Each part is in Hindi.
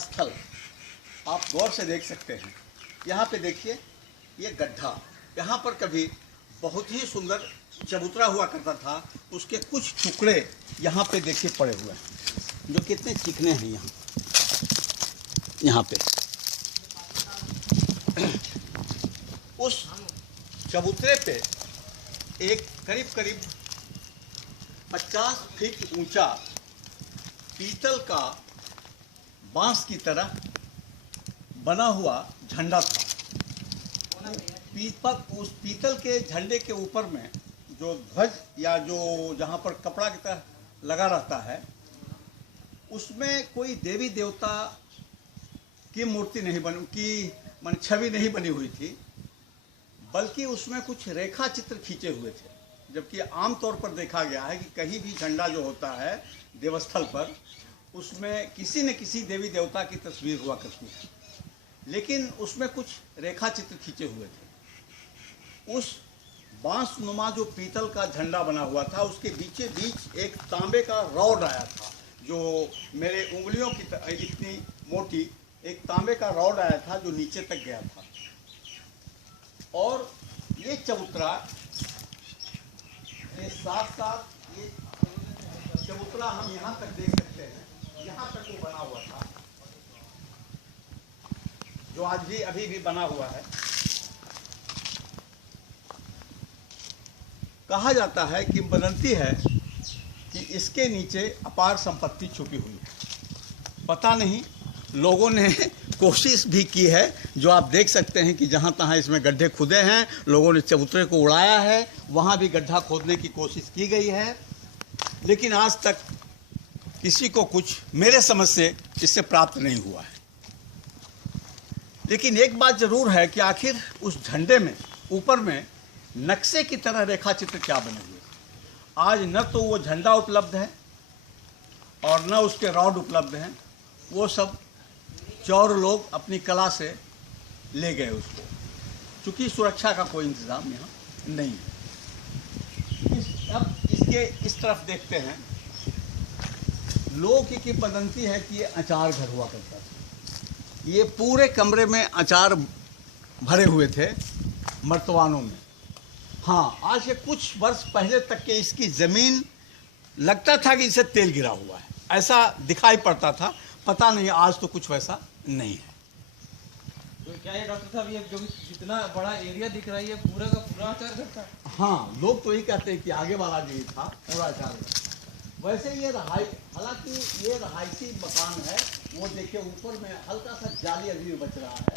स्थल आप गौर से देख सकते हैं। यहाँ पे देखिए ये गड्ढा, यहाँ पर कभी बहुत ही सुंदर चबूतरा हुआ करता था, उसके कुछ टुकड़े यहाँ पे देखिए पड़े हुए हैं जो कितने चिकने हैं। यहाँ पे उस चबूतरे पे एक करीब करीब 50 फीट ऊंचा पीतल का बांस की तरह बना हुआ झंडा था। उस पीतल के झंडे के ऊपर में जो ध्वज या जो जहाँ पर कपड़ा की तरह लगा रहता है, उसमें कोई देवी देवता की मूर्ति नहीं बनी, की मान छवि नहीं बनी हुई थी, बल्कि उसमें कुछ रेखा चित्र खींचे हुए थे। जबकि आमतौर पर देखा गया है कि कहीं भी झंडा जो होता है देवस्थल पर, उसमें किसी न किसी देवी देवता की तस्वीर हुआ करती है, लेकिन उसमें कुछ रेखा चित्र खींचे हुए थे। उस बांस नुमा जो पीतल का झंडा बना हुआ था, उसके बीचे बीच एक तांबे का रॉड आया था, जो मेरे उंगलियों की इतनी मोटी एक तांबे का रॉड आया था जो नीचे तक गया था। और ये चबूतरा के साथ साथ ये चबूतरा हम यहाँ तक देख सकते हैं, यहाँ तक वो बना हुआ था, जो आज भी अभी भी बना हुआ है। कहा जाता है, किंवदंती है कि इसके नीचे अपार संपत्ति छुपी हुई है। पता नहीं, लोगों ने कोशिश भी की है, जो आप देख सकते हैं कि जहाँ तहाँ इसमें गड्ढे खुदे हैं, लोगों ने चबूतरे को उड़ाया है, वहाँ भी गड्ढा खोदने की कोशिश की गई है, लेकिन आज तक किसी को कुछ मेरे समझ से इससे प्राप्त नहीं हुआ है। लेकिन एक बात जरूर है कि आखिर उस झंडे में ऊपर में नक्शे की तरह रेखा चित्र क्या बने हुए। आज न तो वो झंडा उपलब्ध है और न उसके रॉड उपलब्ध हैं, वो सब चोर लोग अपनी कला से ले गए उसको, चूँकि सुरक्षा का कोई इंतज़ाम यहाँ नहीं है। अब इसके इस तरफ देखते हैं, लोग की किंवदंती है कि ये अचार घर हुआ करता था। ये पूरे कमरे में अचार भरे हुए थे मर्तवानों में। हाँ, आज से कुछ वर्ष पहले तक के इसकी ज़मीन लगता था कि इसे तेल गिरा हुआ है, ऐसा दिखाई पड़ता था। पता नहीं, आज तो कुछ वैसा नहीं है। तो क्या ये डॉक्टर साहब, ये जो जितना बड़ा एरिया दिख रहा है, ये पूरा का पूरा अचार घर था? हाँ, लोग तो यही कहते हैं कि आगे वाला जो था पूरा अचार घर। वैसे ये हालांकि ये रहायशी मकान है। वो देखिए ऊपर में हल्का सा जाली अभी बच रहा है,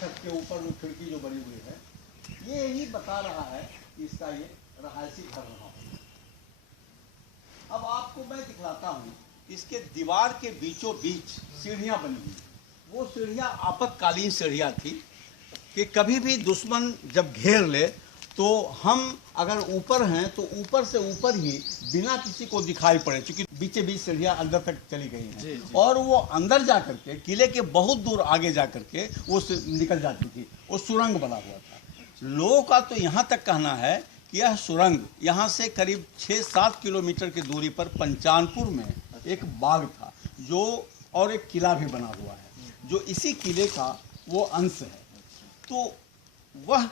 छत के ऊपर जो खिड़की जो बनी हुई है, ये ही बता रहा है कि इसका ये रहायशी घर रहा है। अब आपको मैं दिखलाता हूँ, इसके दीवार के बीचों बीच सीढ़ियाँ बनी हुई। वो सीढ़ियाँ आपातकालीन सीढ़ियाँ थी कि कभी भी दुश्मन जब घेर ले तो हम अगर ऊपर हैं तो ऊपर से ऊपर ही बिना किसी को दिखाई पड़े, क्योंकि बीचे बीच सीढ़ियाँ अंदर तक चली गई हैं। जी। और वो अंदर जा करके किले के बहुत दूर आगे जा करके वो निकल जाती थी। वो सुरंग बना हुआ था। लोगों का तो यहाँ तक कहना है कि यह सुरंग यहाँ से करीब 6-7 किलोमीटर की दूरी पर पंचानपुर में एक बाग था, जो और एक किला भी बना हुआ है, जो इसी किले का वो अंश है। तो वह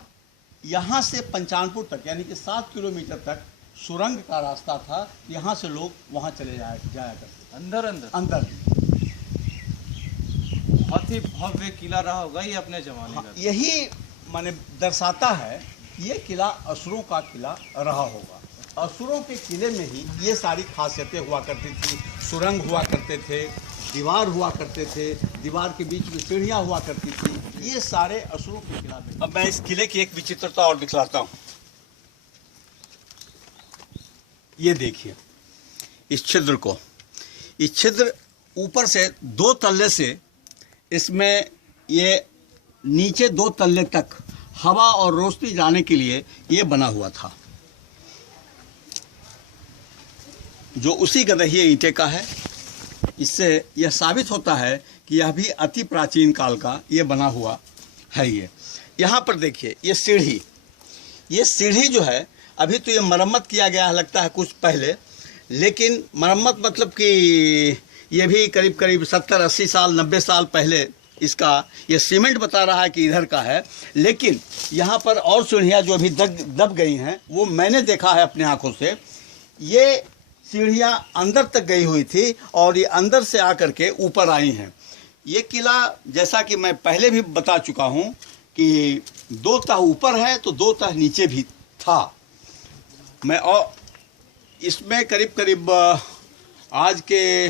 यहाँ से पंचानपुर तक यानी कि 7 किलोमीटर तक सुरंग का रास्ता था। यहाँ से लोग वहाँ चले जाया करते अंदर अंदर अंदर। बहुत ही भव्य किला रहा होगा ये अपने जमाने का। यही माने दर्शाता है कि ये किला असुरों का किला रहा होगा। असुरों के किले में ही ये सारी खासियतें हुआ करती थी। सुरंग हुआ करते थे, दीवार हुआ करते थे, दीवार के बीच में सीढ़ियाँ हुआ करती थी। ये सारे असुरों के किला में। अब मैं इस किले की एक विचित्रता और दिखलाता हूँ। ये देखिए इस छिद्र को, इस छिद्र ऊपर से 2 तल्ले से इसमें ये नीचे 2 तल्ले तक हवा और रोशनी जाने के लिए ये बना हुआ था, जो उसी गदहिए ईंटे का है। इससे यह साबित होता है कि यह भी अति प्राचीन काल का ये बना हुआ है। ये यहाँ पर देखिए ये सीढ़ी जो है, अभी तो ये मरम्मत किया गया है लगता है कुछ पहले, लेकिन मरम्मत मतलब कि ये भी करीब करीब 70-80 साल 90 साल पहले इसका ये सीमेंट बता रहा है कि इधर का है। लेकिन यहाँ पर और सीढ़ियाँ जो अभी दब गई हैं वो मैंने देखा है अपने आँखों से। ये सीढ़ियाँ अंदर तक गई हुई थी और ये अंदर से आकर के ऊपर आई हैं। ये किला जैसा कि मैं पहले भी बता चुका हूँ कि 2 तह ऊपर है तो 2 तह नीचे भी था। मैं और इसमें करीब करीब आज के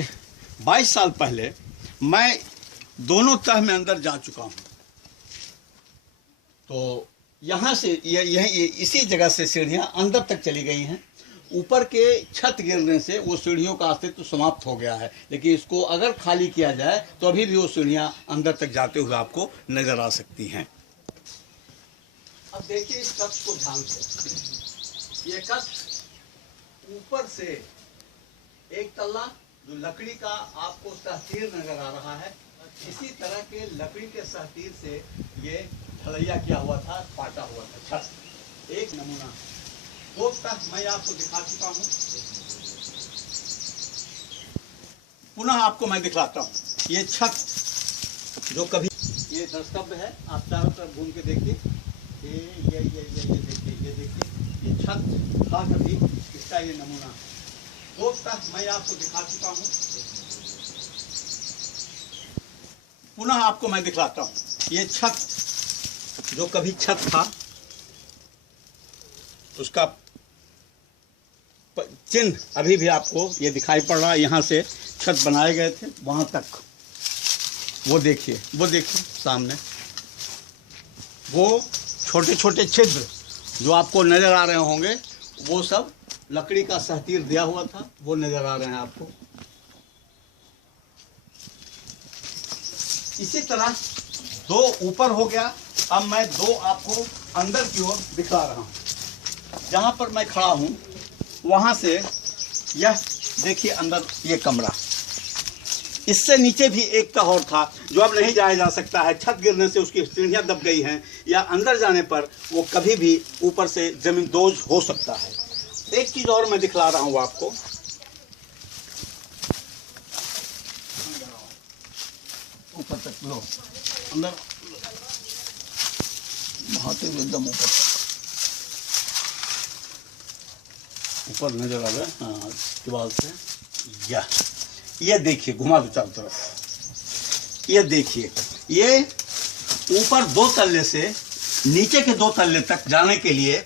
22 साल पहले मैं दोनों तह में अंदर जा चुका हूँ। तो यहाँ से ये इसी जगह से सीढ़ियाँ अंदर तक चली गई हैं। ऊपर के छत गिरने से वो सीढ़ियों का अस्तित्व समाप्त हो गया है, लेकिन इसको अगर खाली किया जाए तो अभी भी वो सीढ़ियाँ अंदर तक जाते हुए आपको नज़र आ सकती हैं। अब देखिए इस कक्ष को ध्यान से। ये कक्ष ऊपर से एक तल्ला जो लकड़ी का आपको सहतीर नजर आ रहा है, इसी तरह के लकड़ी के सहतीर से ये ढलैया किया हुआ था, पाटा हुआ था छत। एक नमूना 2 तह मैं आपको दिखा चुका हूँ। पुनः आपको मैं दिखलाता हूँ। ये छत जो कभी ये द्रष्टव्य है, आप चारों तरफ घूम के देखिए। ये देखिए ये छत था कभी, इसका ये नमूना 2 तह मैं आपको दिखा चुका हूँ। पुनः आपको मैं दिखलाता हूँ। ये छत जो कभी छत था उसका चिन्ह अभी भी आपको ये दिखाई पड़ रहा है। यहाँ से छत बनाए गए थे वहाँ तक। वो देखिए सामने वो छोटे छोटे छिद्र जो आपको नज़र आ रहे होंगे, वो सब लकड़ी का सहतीर दिया हुआ था, वो नज़र आ रहे हैं आपको। इसी तरह 2 ऊपर हो गया। अब मैं 2 आपको अंदर की ओर दिखा रहा हूँ। जहाँ पर मैं खड़ा हूँ वहाँ से यह देखिए अंदर ये कमरा, इससे नीचे भी एक तह और था जो अब नहीं जाया जा सकता है। छत गिरने से उसकी सीढ़ियाँ दब गई हैं, या अंदर जाने पर वो कभी भी ऊपर से जमीन दोज हो सकता है। एक चीज़ और मैं दिखला रहा हूँ आपको। ऊपर तक लो, अंदर बहुत एकदम ऊपर नजर आ रहा है। हाँ, दीवार से ये देखिए, घुमा दो चारों तरफ। ये देखिए, ये ऊपर 2 तल्ले से नीचे के 2 तल्ले तक जाने के लिए,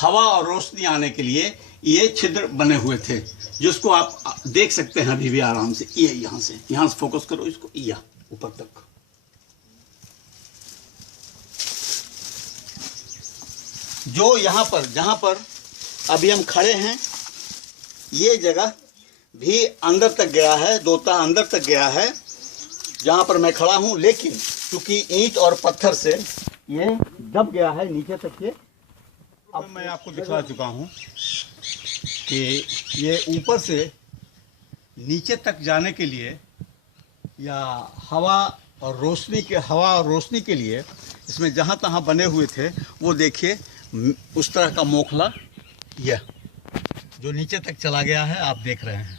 हवा और रोशनी आने के लिए ये छिद्र बने हुए थे, जिसको आप देख सकते हैं अभी भी आराम से। ये यहाँ से फोकस करो इसको, यह ऊपर तक। जो यहाँ पर जहाँ पर अभी हम खड़े हैं, ये जगह भी अंदर तक गया है, 2 तह अंदर तक गया है जहाँ पर मैं खड़ा हूँ। लेकिन क्योंकि ईंट और पत्थर से ये दब गया है नीचे तक। ये अब मैं आपको दिखला चुका हूँ कि ये ऊपर से नीचे तक जाने के लिए, या हवा और रोशनी के लिए इसमें जहाँ तहाँ बने हुए थे, वो देखिए उस तरह का मोखला यह जो नीचे तक चला गया है, आप देख रहे हैं।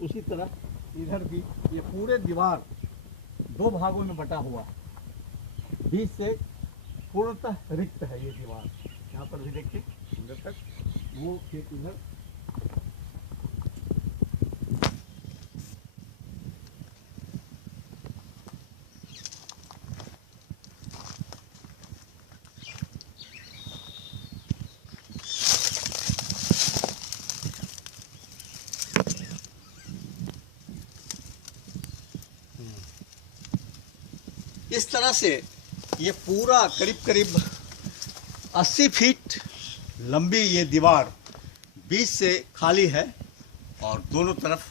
उसी तरह इधर भी ये पूरे दीवार 2 भागों में बटा हुआ, बीच से पूर्णतः रिक्त है ये दीवार। यहाँ पर भी देखिए अंदर तक, वो खेत इधर। इस तरह से ये पूरा करीब करीब 80 फीट लंबी ये दीवार बीच से खाली है, और दोनों तरफ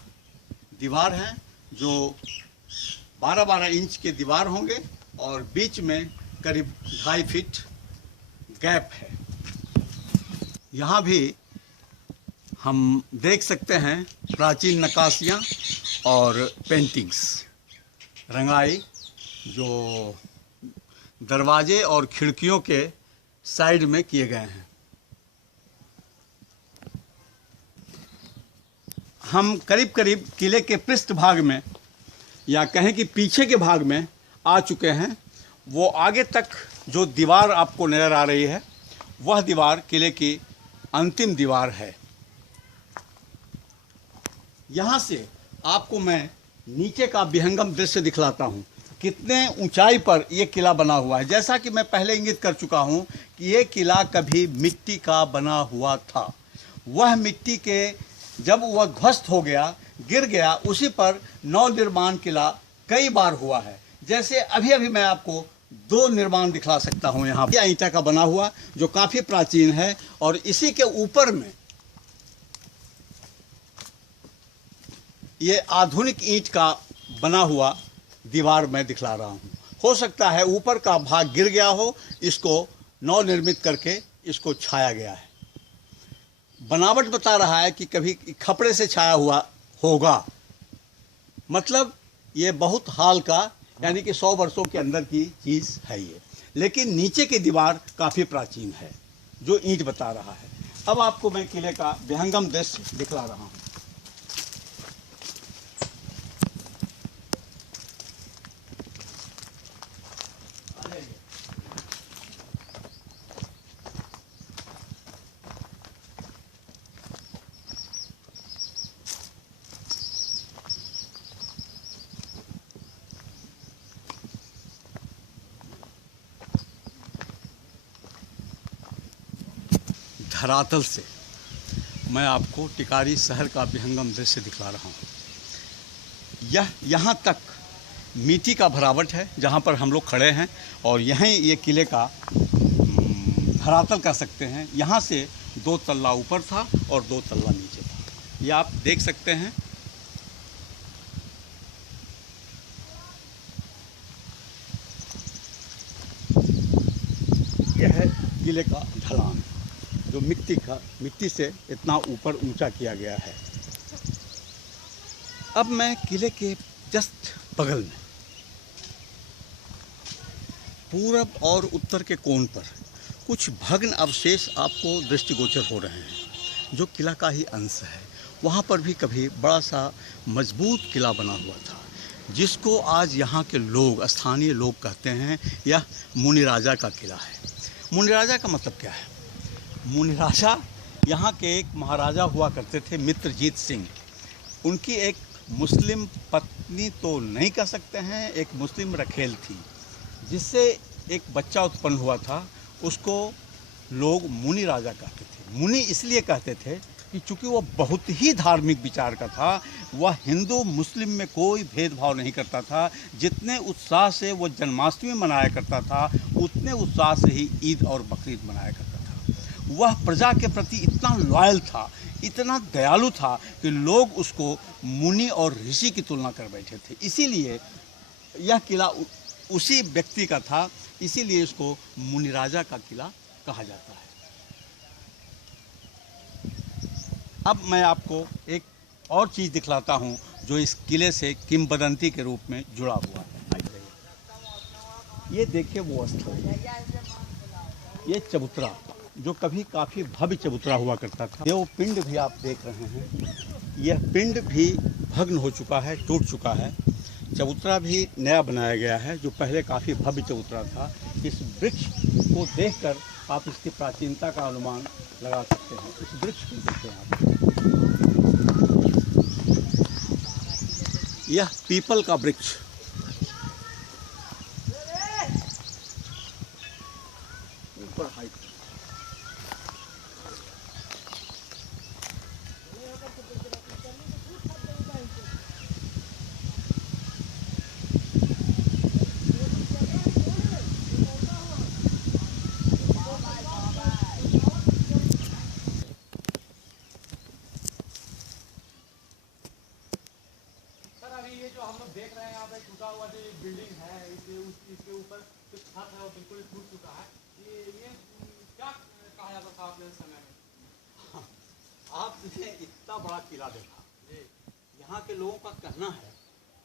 दीवार हैं जो 12-12 इंच के दीवार होंगे, और बीच में करीब 2.5 फीट गैप है। यहाँ भी हम देख सकते हैं प्राचीन नक्काशियाँ और पेंटिंग्स, रंगाई जो दरवाजे और खिड़कियों के साइड में किए गए हैं। हम करीब करीब किले के पृष्ठभाग में या कहें कि पीछे के भाग में आ चुके हैं। वो आगे तक जो दीवार आपको नज़र आ रही है वह दीवार किले की अंतिम दीवार है। यहाँ से आपको मैं नीचे का विहंगम दृश्य दिखलाता हूँ, कितने ऊंचाई पर यह किला बना हुआ है। जैसा कि मैं पहले इंगित कर चुका हूँ कि यह किला कभी मिट्टी का बना हुआ था। वह मिट्टी के जब वह ध्वस्त हो गया, गिर गया, उसी पर नवनिर्माण किला कई बार हुआ है। जैसे अभी अभी मैं आपको 2 निर्माण दिखला सकता हूँ। यहाँ ईंटा का बना हुआ जो काफ़ी प्राचीन है, और इसी के ऊपर में ये आधुनिक ईंट का बना हुआ दीवार मैं दिखला रहा हूँ। हो सकता है ऊपर का भाग गिर गया हो, इसको नवनिर्मित करके इसको छाया गया है। बनावट बता रहा है कि कभी खपड़े से छाया हुआ होगा, मतलब ये बहुत हाल का, यानी कि 100 वर्षों के अंदर की चीज़ है ये। लेकिन नीचे की दीवार काफ़ी प्राचीन है जो ईंट बता रहा है। अब आपको मैं किले का विहंगम दृश्य दिखला रहा हूँ। धरातल से मैं आपको टिकारी शहर का विहंगम दृश्य दिखला रहा हूँ। यह यहाँ तक मिट्टी का भरावट है जहाँ पर हम लोग खड़े हैं, और यहीं ये किले का धरातल कह सकते हैं। यहाँ से 2 तल्ला ऊपर था और 2 तल्ला नीचे था। ये आप देख सकते हैं। यह है किले का ढलान जो मिट्टी से इतना ऊपर ऊंचा किया गया है। अब मैं किले के जस्ट बगल में पूरब और उत्तर के कोण पर कुछ भग्न अवशेष आपको दृष्टिगोचर हो रहे हैं, जो किला का ही अंश है। वहाँ पर भी कभी बड़ा सा मजबूत किला बना हुआ था, जिसको आज यहाँ के लोग, स्थानीय लोग कहते हैं यह मुनि राजा का किला है। मुनि राजा का मतलब क्या है? मुनि राजा यहाँ के एक महाराजा हुआ करते थे, मित्रजीत सिंह। उनकी एक मुस्लिम पत्नी तो नहीं कह सकते हैं, एक मुस्लिम रखेल थी, जिससे एक बच्चा उत्पन्न हुआ था। उसको लोग मुनि राजा कहते थे। मुनि इसलिए कहते थे कि चूँकि वह बहुत ही धार्मिक विचार का था, वह हिंदू मुस्लिम में कोई भेदभाव नहीं करता था। जितने उत्साह से वो जन्माष्टमी मनाया करता था, उतने उत्साह से ही ईद और बकरीद मनाया करता था। वह प्रजा के प्रति इतना लॉयल था, इतना दयालु था कि लोग उसको मुनि और ऋषि की तुलना कर बैठे थे। इसीलिए यह किला उसी व्यक्ति का था, इसीलिए इसको मुनि राजा का किला कहा जाता है। अब मैं आपको एक और चीज़ दिखलाता हूँ जो इस किले से किंवदंती के रूप में जुड़ा हुआ है। ये देखिए वो स्थल, ये चबूतरा जो कभी काफ़ी भव्य चबूतरा हुआ करता था। ये वो पिंड भी आप देख रहे हैं, यह पिंड भी भग्न हो चुका है, टूट चुका है। चबूतरा भी नया बनाया गया है, जो पहले काफ़ी भव्य चबूतरा था। इस वृक्ष को देखकर आप इसकी प्राचीनता का अनुमान लगा सकते हैं। इस वृक्ष को देखें आप, यह पीपल का वृक्ष ऊपर हाइट पर। ये जो हम लोग देख रहे हैं यहाँ पे टूटा हुआ जो बिल्डिंग है, इसके ऊपर जो छत है वो बिल्कुल टूट चुका है। ये क्या कहा जाता था आपने उस समय में? आपने इतना बड़ा किला देखा, यहाँ के लोगों का कहना है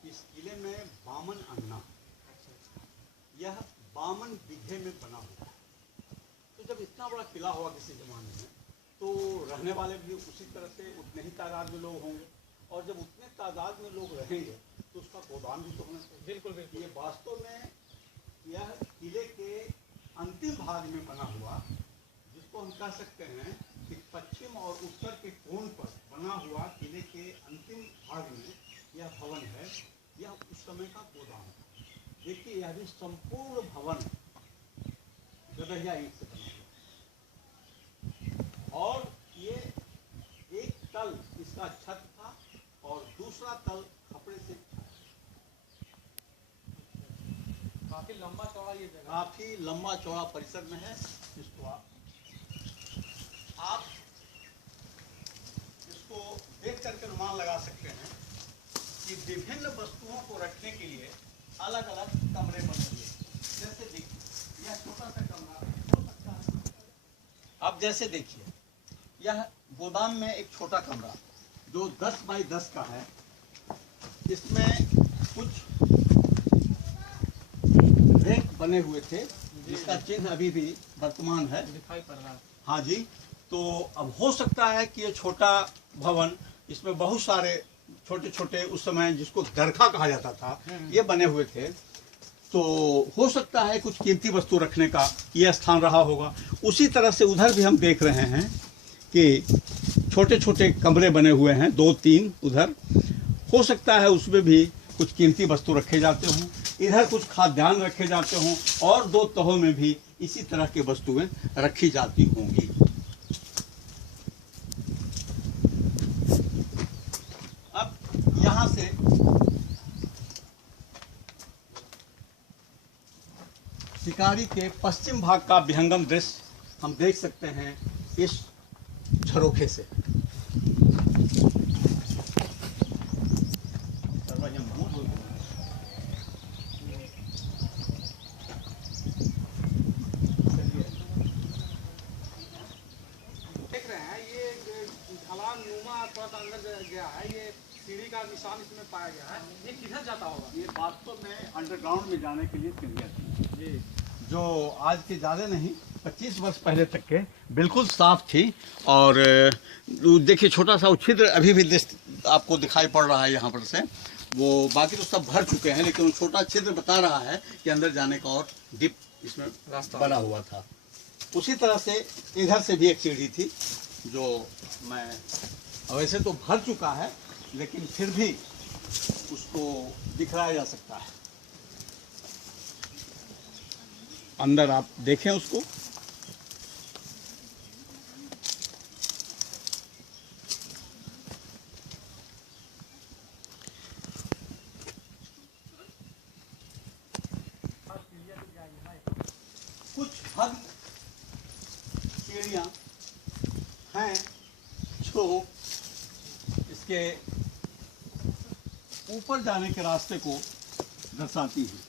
कि इस किले में 52 अंगना है। यह 52 बीघे में बना हुआ है। तो जब इतना बड़ा किला हुआ किसी जमाने में, तो रहने वाले भी उसी तरह से उतने ही तादाद में लोग होंगे। और जब उतने तादाद में लोग रहेंगे तो उसका गोदाम भी तो होना चाहिए। बिल्कुल बिल्कुल। ये वास्तव में यह किले के अंतिम भाग में बना हुआ, जिसको हम कह सकते हैं कि पश्चिम और उत्तर के कोण पर बना हुआ किले के अंतिम भाग में यह भवन है। यह उस समय का गोदाम है। देखिए यह भी संपूर्ण भवन गदहिया ईंट से बना हुआ, और ये एक तल इसका छत था और दूसरा तल खपड़े से काफी लंबा चौड़ा ये जगह। काफी लंबा चौड़ा परिसर में है। इसको आप इसको देख करके अनुमान लगा सकते हैं कि विभिन्न वस्तुओं को रखने के लिए अलग अलग कमरे बने हुए। जैसे देखिए यह छोटा सा कमरा हो सकता है। अब जैसे देखिए यह गोदाम में एक छोटा कमरा जो 10 बाई 10 का है, इसमें कुछ रैक बने हुए थे जिसका चिन्ह अभी भी वर्तमान है, दिखाई पड़ रहा है। हाँ जी। तो अब हो सकता है कि ये छोटा भवन, इसमें बहुत सारे छोटे छोटे उस समय जिसको दरखा कहा जाता था ये बने हुए थे, तो हो सकता है कुछ कीमती वस्तु रखने का ये स्थान रहा होगा। उसी तरह से उधर भी हम देख रहे हैं कि छोटे छोटे कमरे बने हुए हैं, 2-3 उधर। हो सकता है उसमें भी कुछ कीमती वस्तु रखे जाते हों, इधर कुछ खाद्यान्न रखे जाते हों, और 2 तहों में भी इसी तरह की वस्तुएं रखी जाती होंगी। अब यहाँ से शिकारी के पश्चिम भाग का विहंगम दृश्य हम देख सकते हैं इस झरोखे से। देख रहे हैं ये ढलान नुमा थोड़ा सा अंदर गया है, ये सीढ़ी का निशान इसमें पाया गया है। ये किधर जाता होगा? ये वास्तव में अंडरग्राउंड में जाने के लिए सीढ़ियाँ थी जी। जो आज के ज़्यादा नहीं 25 वर्ष पहले तक के बिल्कुल साफ थी। और देखिए छोटा सा छिद्र अभी भी आपको दिखाई पड़ रहा है यहाँ पर से, वो बाकी तो सब भर चुके हैं, लेकिन वो छोटा छिद्र बता रहा है कि अंदर जाने का और डिप इसमें रास्ता बना हुआ था। उसी तरह से इधर से भी एक सीढ़ी थी जो मैं वैसे तो भर चुका है, लेकिन फिर भी उसको दिखलाया जा सकता है। अंदर आप देखें उसको। कुछ भग्न सीढ़ियाँ हैं जो इसके ऊपर जाने के रास्ते को दर्शाती हैं।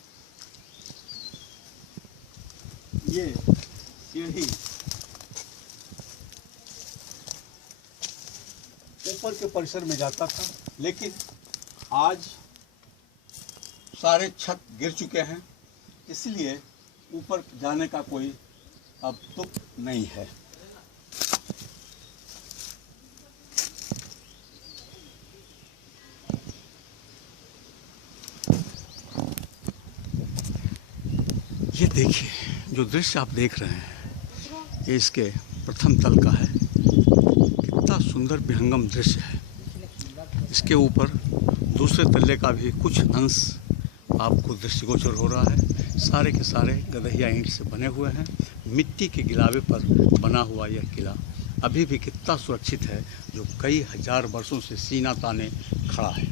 ये सीढ़ी ऊपर के परिसर में जाता था, लेकिन आज सारे छत गिर चुके हैं, इसलिए ऊपर जाने का कोई अब तुक नहीं है। ये देखिए जो दृश्य आप देख रहे हैं ये इसके प्रथम तल का है। कितना सुंदर विहंगम दृश्य है। इसके ऊपर दूसरे तल्ले का भी कुछ अंश आपको दृष्टिगोचर हो रहा है। सारे के सारे गदहिया ईंट से बने हुए हैं। मिट्टी के गिलावे पर बना हुआ यह किला अभी भी कितना सुरक्षित है, जो कई हजार वर्षों से सीना ताने खड़ा है।